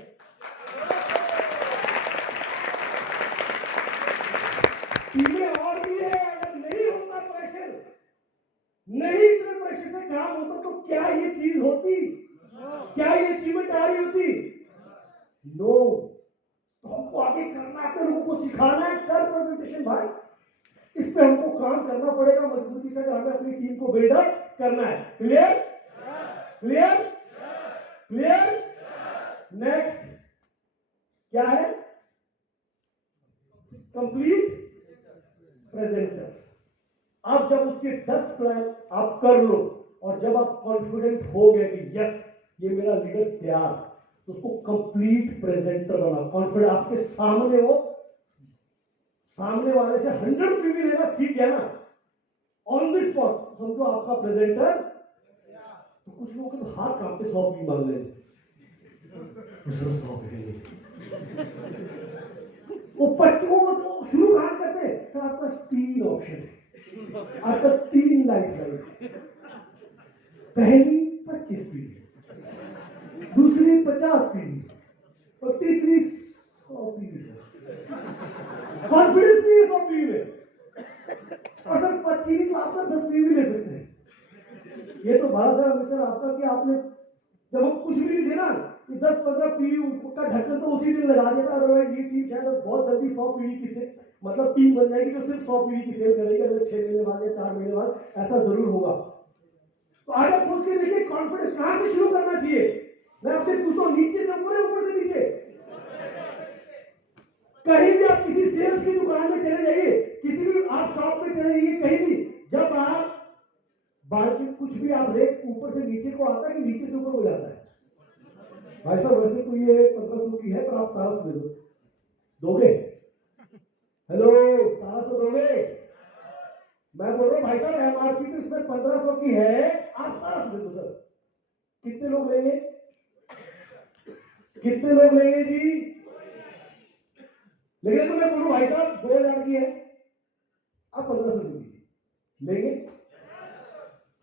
चीजें और भी है। अगर नहीं होता प्रेशर, नहीं इतने प्रेशर से काम होता तो क्या ये चीज होती, क्या ये अचीवमेंट आ रही होती? नो। तो हमको आगे करना है, अपने लोगों को सिखाना है, कर प्रेजेंटेशन भाई। इस पे हमको काम करना पड़ेगा मजबूती से, अगर हमें अपनी टीम को बिल्डअप करना है। क्लियर? क्लियर? क्लियर? नेक्स्ट क्या है? Complete presenter. अब जब उसके 10 प्लान आप कर लो और जब आप कॉन्फिडेंट हो गए कि यस ये मेरा लीडर तैयार, तो उसको कंप्लीट प्रेजेंटर बना। कॉन्फिडेंट आपके सामने हो, सामने वाले से 100 पीवी लेना सीख गया ना ऑन द स्पॉट, समझो आपका प्रेजेंटर। तो कुछ लोगों के तो हाथ कांपते 100 पीवी मांग ले, 100 पीवी वो 25 शुरू कहां करते हैं? सर आपका 3 ऑप्शन है, आपका 3 लाइफ लाइन। पहली 25 पीवी, दूसरी 50 पीवी और तीसरी 100 पीवी। सर कॉन्फिडेंस नहीं है 100 पीवी में, और सर 25 तो आप 10 पीवी ले सकते हैं। ये तो बड़ा सर हमें सर आपका कि आपने जब हम कुछ भी नहीं थे ना, 10-15 पीवी का ढक्कन तो उसी दिन लगा दिया था, अदरवाइज ये टीम शायद बहुत जल्दी 100 पीवी की से मतलब टीम बन जाएगी जो सिर्फ 100 पीवी की सेल करेगी अगले 6 महीने बाद या 4 महीने बाद, ऐसा जरूर होगा। तो आज आप सोच के देखिए कॉन्फिडेंस कहां से शुरू करना चाहिए। मैं आपसे पूछता हूं, नीचे से ऊपर, ऊपर से नीचे? कहीं भी आप किसी सेल्स की दुकान में चले जाइए, किसी भी आप शॉप में चले जाइए, कहीं भी जब आप बाकी कुछ भी आप रेट ऊपर से नीचे को आता है कि नीचे से ऊपर हो जाता है? भाई साहब वैसे तो ये 1500 की है पर आप 1700 दे दो, दोगे? हेलो 1700 दोगे? मैं बोल रहा हूं भाई साहब एमआरपी तो इसमें 1500 की है, आप 1700 दे दो। सर कितने लोग लेंगे? कितने लोग लेंगे जी? लेकिन तो मैं बोलूं भाई साहब 2000 की है, आप 1500 दे दीजिए, लेंगे?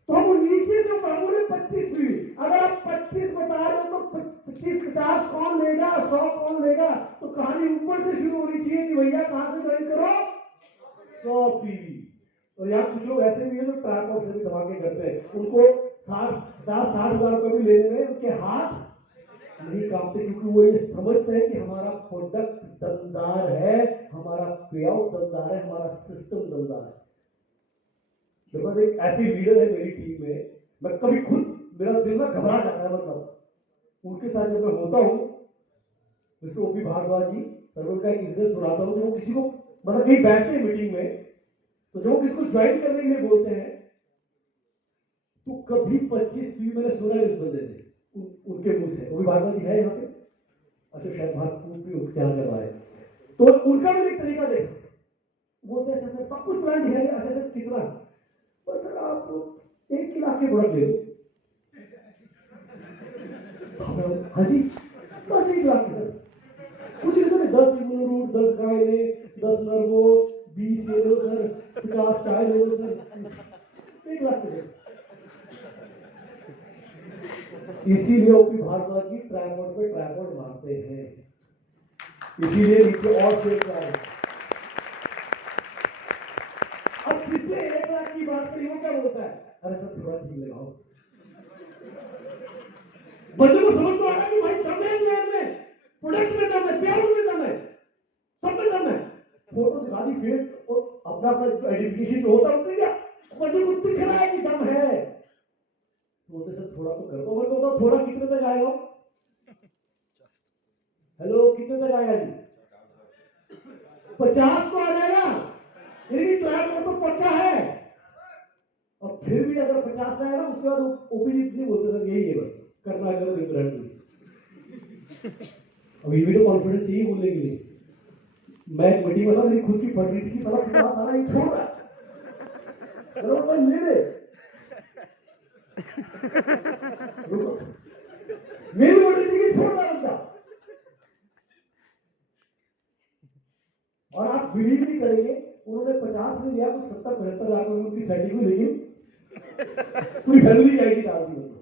तो हम नीचे से ऊपर बोले 25 भी, अगर आप 25 बता रहे हो तो 25-50 कौन लेगा, 100 कौन लेगा? तो कहानी ऊपर से शुरू होनी चाहिए कि भैया कहां से ज्वाइन करो, 100 पीवी। और यहाँ कुछ लोग ऐसे भी है जो ट्रैप और से भी धमाके करते हैं, उनको 50-60 हजार रुपए भी लेने में उनके हाथ नहीं कांपते, क्योंकि वो ये समझते हैं कि हमारा प्रोडक्ट दमदार है, हमारा पे आउट दमदार है, हमारा सिस्टम दमदार है। मेरे पास एक ऐसी लीडर है मेरी टीम में, मैं कभी खुद मेरा दिल ना घबरा जाता है, मतलब उनके साथ जब मैं होता हूँ, मिस्टर ओपी भारद्वाज जी, सर्वर का एक बिजनेस सुनाता हूँ, जो किसी को मतलब कहीं बैठते हैं मीटिंग में, तो जो किसी को ज्वाइन करने के लिए बोलते हैं, तो कभी 25 पी मैंने सुना है उस बंदे से, उनके मुंह से। ओपी भारद्वाज जी है यहाँ पे? अच्छा शायद भारत क्या कर रहा है, तो उनका भी एक तरीका देखा, बोलते अच्छा सर सब कुछ प्लान है, अच्छा सर कितना? बस सर आप 1 लाख के प्रोडक्ट ले लो। हाँ जी बस 1 लाख की सर, कुछ नहीं सर, 10 इम्यूनो रूट, 10 गाय ले, 10 नर्वो, 20 ये लो सर, 50 चाय ले लो सर, 1 लाख के। इसीलिए ओपी भारद्वाज जी ट्राइपॉड पे ट्राइपॉड मारते हैं, इसीलिए नीचे और शेयर कर रहे हैं। अब जिससे 1 लाख की बात करी वो क्या बोलता है? अरे सर थोड़ा ठीक लगाओ। बंदे को समझ तो आ रहा है कि भाई दम है प्लान में, प्रोडक्ट में दम है, पेआउट में दम है, सब में दम है। फोटो दिखा दी फिर तो अपना अपना जो आइडेंटिफिकेशन होता है क्या बंदे को दिख रहा है कि दम है, बोलते सर थोड़ा तो कर दो। मेरे को तो थोड़ा कितने तक आएगा? हेलो कितने तक आएगा जी? 50 तो आ जाएगा, लेकिन ट्रायल तो पक्का है। और फिर भी अगर 50 का है ना, उसके बाद ओपीडी नहीं बोलते सर यही है बस करना करो रिफरेंड। अब ये भी तो कॉन्फिडेंस चाहिए बोलने के लिए। मैं एक मीटिंग में था, मेरी खुद की फट रही थी कि साला 50 सारा ही छोड़ रहा है, चलो भाई ले ले, मेरी फट रही थी कि छोड़ रहा है। और आप बिलीव नहीं करेंगे, उन्होंने 50 में लिया तो 70-75 हजार में उनकी सेटिंग हुई, लेकिन पूरी फैमिली जाएगी डाल दी। मतलब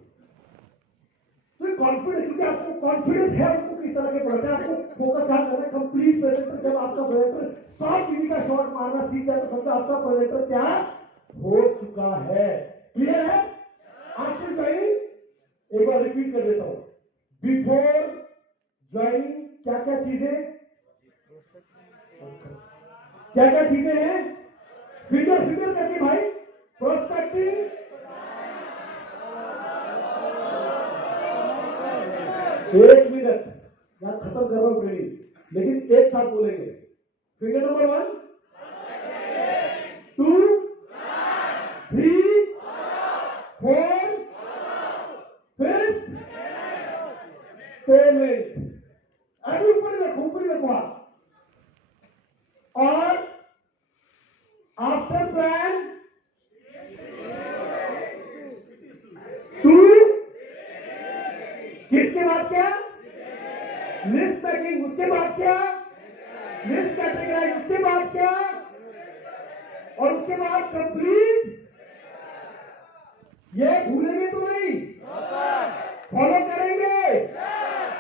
तो कॉन्फिडेंस क्योंकि आपको कॉन्फिडेंस है उनको किस तरह के प्रोडक्ट है, आपको फोकस क्या करना है, कंप्लीट प्रेजेंटर। जब आपका प्रेजेंटर 100 टीवी का शॉट मारना सीख जाए तो समझो आपका प्रेजेंटर तैयार हो चुका है। क्लियर है? आफ्टर ज्वाइनिंग एक बार रिपीट कर देता हूं, बिफोर ज्वाइनिंग क्या क्या चीजें हैं, फिगर करके भाई, प्रोस्पेक्टिंग, एक मिनट मैं खत्म कर रहा हूं ट्रेनिंग, लेकिन एक साथ बोलेंगे। Figure number 1, 2, 3, 4, 5, payment. अभी ऊपर ही रखो आप। और आफ्टर प्लान 2, किट के बाद क्या, लिस्ट पैकिंग, उसके बाद क्या, लिस्ट कैटेगराइज, उसके बाद क्या, और उसके बाद कंप्लीट। ये भूलेंगे तो नहीं, फॉलो करेंगे।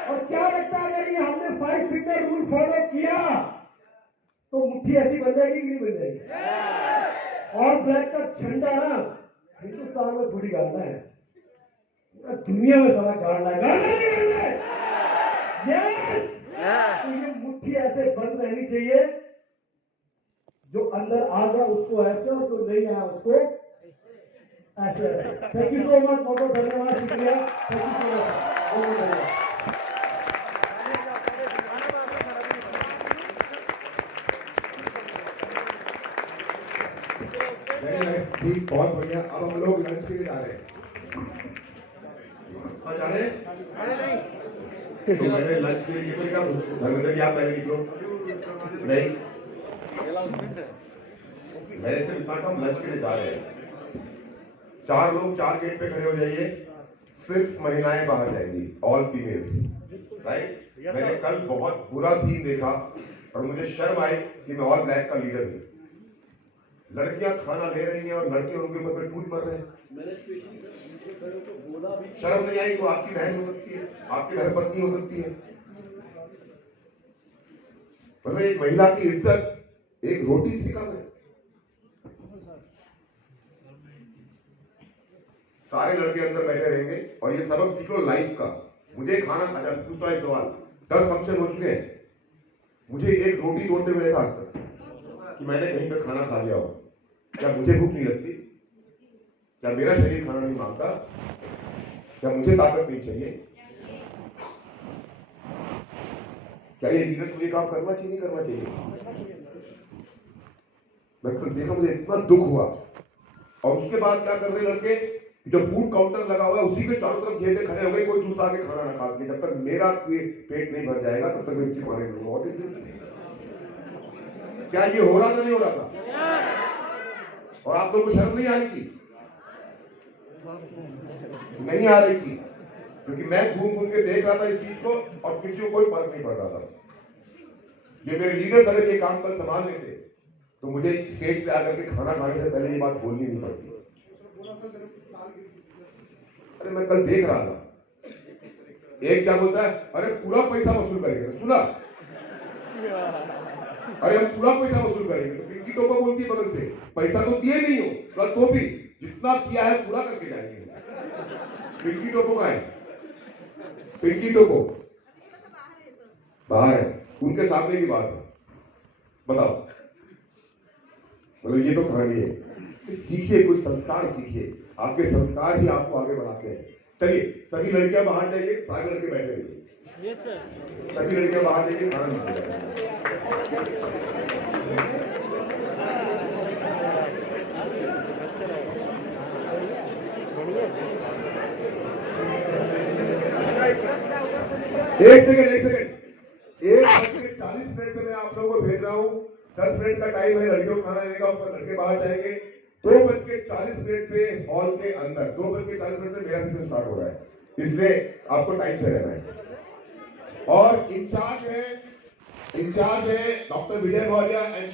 और क्या लगता है अगर ये हमने 5 फिंगर रूल फॉलो किया तो मुट्ठी ऐसी बन जाएगी कि नहीं बन जाएगी? और ब्लैक का झंडा ना हिंदुस्तान में थोड़ी गाड़ना है, दुनिया में सारा गाड़ना है। यस, तो ये मुट्ठी ऐसे बंद रहनी चाहिए, जो अंदर आ गया उसको ऐसे और जो नहीं आया उसको ऐसे। थैंक यू सो मच, बहुत बहुत धन्यवाद, शुक्रिया, थैंक यू सो मच, बहुत बहुत धन्यवाद। ठीक, बहुत बढ़िया। अब हम लोग लंच के लिए जा रहे हैं। जा रहे हैं? तो मैंने लंच के लिए क्या धर्मेंद्र जी आप पहले निकलो। नहीं, मैंने सिर्फ इतना कहा, लंच के लिए जा रहे हैं। 4 लोग 4 गेट पे खड़े हो जाइए, सिर्फ महिलाएं बाहर जाएंगी, ऑल फीमेल्स, राइट। मैंने कल बहुत बुरा सीन देखा और मुझे शर्म आई कि मैं ऑल ब्लैक का लीडर हूं। लड़कियां खाना ले रही हैं और लड़के उनके ऊपर पे टूट मर रहे हैं। शर्म नहीं आई? वो आपकी बहन हो सकती है, आपकी धर्मपत्नी हो सकती है। मतलब एक महिला की इज्जत एक रोटी से कम है। सारे लड़के अंदर बैठे रहेंगे और ये सबक सीख लो लाइफ का। मुझे खाना, अच्छा पूछता एक सवाल, 10 फंक्शन हो चुके हैं, मुझे एक रोटी तोड़ते हुए देखा आज तक कि मैंने कहीं पे खाना खा लिया हो? क्या मुझे भूख नहीं लगती? क्या मेरा शरीर खाना नहीं मांगता? क्या मुझे ताकत नहीं चाहिए? क्या ये लीडर्स को ये काम करना चाहिए, नहीं करना चाहिए? मैं कल देखा, मुझे इतना दुख हुआ। और उसके बाद क्या कर रहे लड़के, जो फूड काउंटर लगा हुआ है उसी के चारों तरफ घेरे खड़े हो गए, कोई दूसरा आके खाना ना खा सके। जब तक मेरा पेट नहीं भर जाएगा तब तक मैं किसी खाने नहीं दूंगा। क्या ये हो रहा था, नहीं हो रहा था? और आप लोगों को शर्म नहीं आ रही थी? नहीं आ रही थी, क्योंकि मैं घूम घूम के देख रहा था इस चीज को और किसी को कोई फर्क नहीं पड़ रहा था। ये मेरे लीडर्स अगर ये काम कल संभाल लेते तो मुझे स्टेज पे आकर के खाना खाने से पहले ये बात बोलनी नहीं पड़ती। अरे मैं कल देख रहा था, एक क्या बोलता है, अरे पूरा पैसा वसूल करेंगे। सुना? अरे हम पूरा पैसा वसूल करेंगे। तो पिंकी टोपो बोलती है बगल से, पैसा तो दिए नहीं हो तो भी जितना किया है पूरा करके जाएंगे। पिंकी टोपो का है, पिंकी टोपो बाहर है, उनके सामने की बात है। बताओ, मतलब ये तो कहानी है। सीखिए, कुछ संस्कार सीखिए, आपके संस्कार ही आपको आगे बढ़ाते हैं। चलिए सभी लड़कियां बाहर जाइए, सारे लड़के बैठे रहिए। यस सर, सभी लड़कियां बाहर जाइए, खाना नहीं। एक सेकंड 1:40 पे मैं आप लोगों को भेज रहा हूँ। 10 मिनट का टाइम है लड़कियों को खाना लेने का, ऊपर लड़के बाहर जाएंगे। 2:40 पे हॉल के अंदर, 2:40 से मेरा सेशन स्टार्ट हो रहा है, इसलिए आपको टाइम से रहना है। और इंचार्ज है डॉक्टर विजय मौर्य एंड